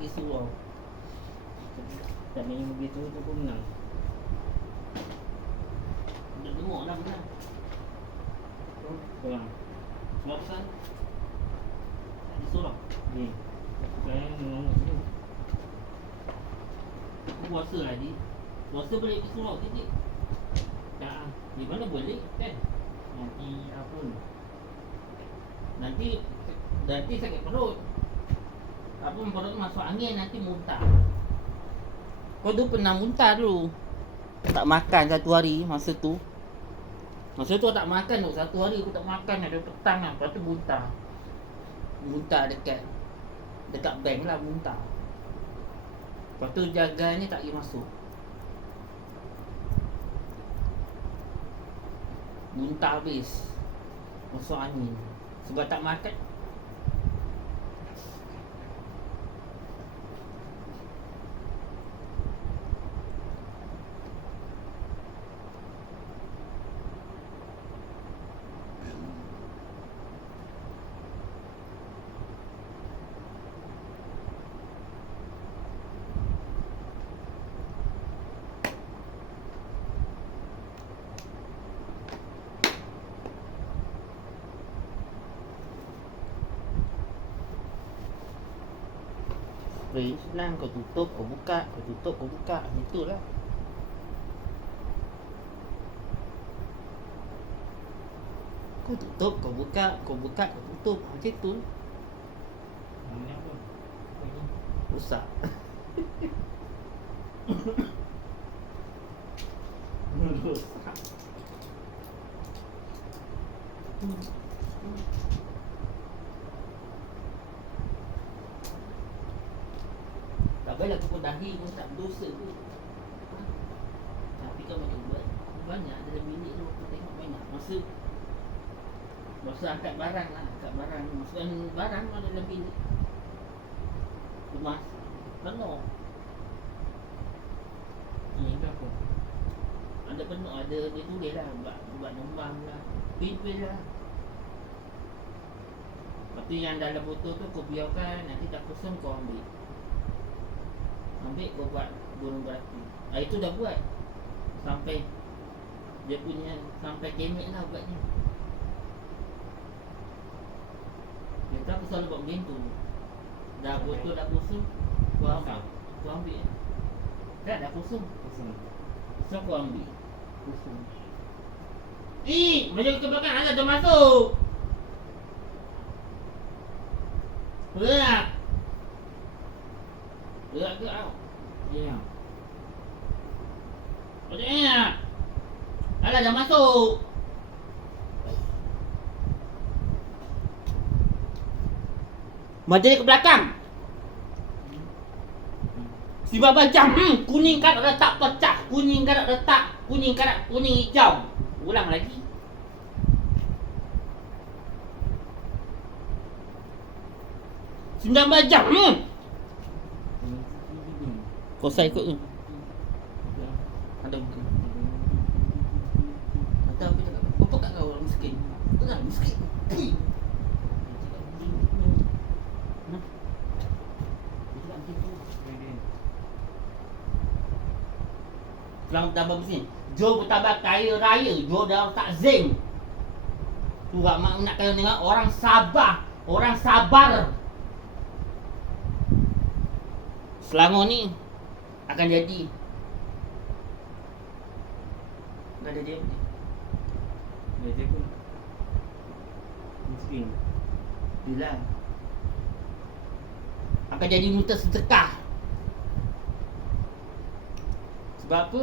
pergi surau. Tak main begitu tu pun menang. Dah gemuk dah menang. Kurang. Sebab kan tak di surau. Ni. Saya mengamuk tu. Puasa lagi. Puasa boleh pergi surau sikit. Tak. Di mana boleh kan? Nanti apa? Nanti sakit perut. Apa perut masuk angin nanti muntah. Kau tu pernah muntah dulu. Tak makan satu hari masa tu. Masa tu tak makan tu. Satu hari aku tak makan ada petang lah. Lepas tu muntah. Muntah dekat bank lah muntah. Lepas tu jaganya tak pergi masuk. Muntah habis. Masuk angin. Sebab tak makan. Senang kau tutup, kau buka, kau tutup, kau buka. Itulah. Kau tutup, kau buka, kau buka, kau tutup. Macam tu. Mana apa? Rusak. Rusak. Tak payah aku pun dahi pun tak berdosa tu. Tapi kan banyak buat. Banyak dalam bilik tu aku tengok banyak. Masa angkat barang lah. Angkat barang. Masukkan barang lah dalam bilik. Kemas. Penuh. Ini apa? Ada penuh. Ada dia tulis lah. Buat nombang lah. Pin lah. Lepas tu yang dalam botol tu kau biarkan. Nanti dah kosong kau ambil. Ambil kau buat burung berapi. Itu dah buat. Sampai dia punya sampai kemek lah buatnya. Dia tak selalu buat macam tu. Dah botol dah kosong kau ambil. Kau ambil. Dah kosong. So kau ambil. Kosong. Macam ke belakang alah dah masuk. Berak. Berak ke out? Ya. Macam ni nak. Alah dah masuk. Macam ke belakang. Sebab macam kuning karat letak pecah. Kuning karat letak. Kuning karat, kuning hijau. Ulang lagi. Sembilan jam. Kau saya ikut tu. Ada buku. Ada apa cakap? Apa kat kau orang miskin? Kau nak miskin? Selamat tambah mesin. Jo bertambah kaya raya. Jo dah tak zeng. Turak mak nak kaya tengok orang sabar. Orang sabar. Selangor ni akan jadi. Tak ada dia. Dia pun miskin. Bila akan jadi muta sedekah. Sebab apa?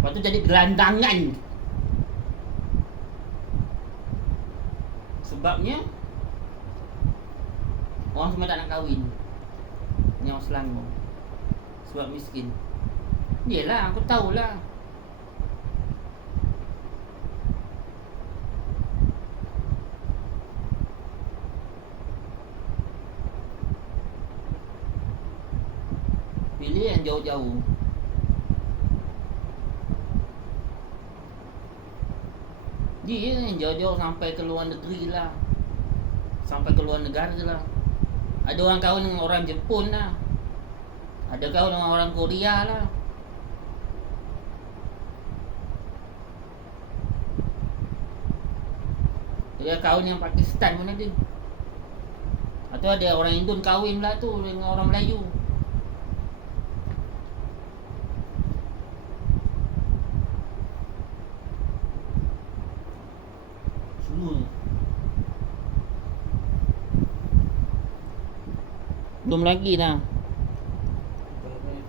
Lepas tu jadi gelandangan. Sebabnya orang semua tak nak kahwin. Ni orang Selangor. Sebab miskin. Yelah, aku tahulah. Pilih yang jauh-jauh. Dia jauh-jauh sampai ke luar negeri lah. Sampai ke luar negara lah. Ada orang kahwin dengan orang Jepun lah. Ada kahwin dengan orang Korea lah. Dia kahwin yang Pakistan pun ada. Atau ada orang Indon kahwin pula tu dengan orang Melayu. Semua. Belum lagi lah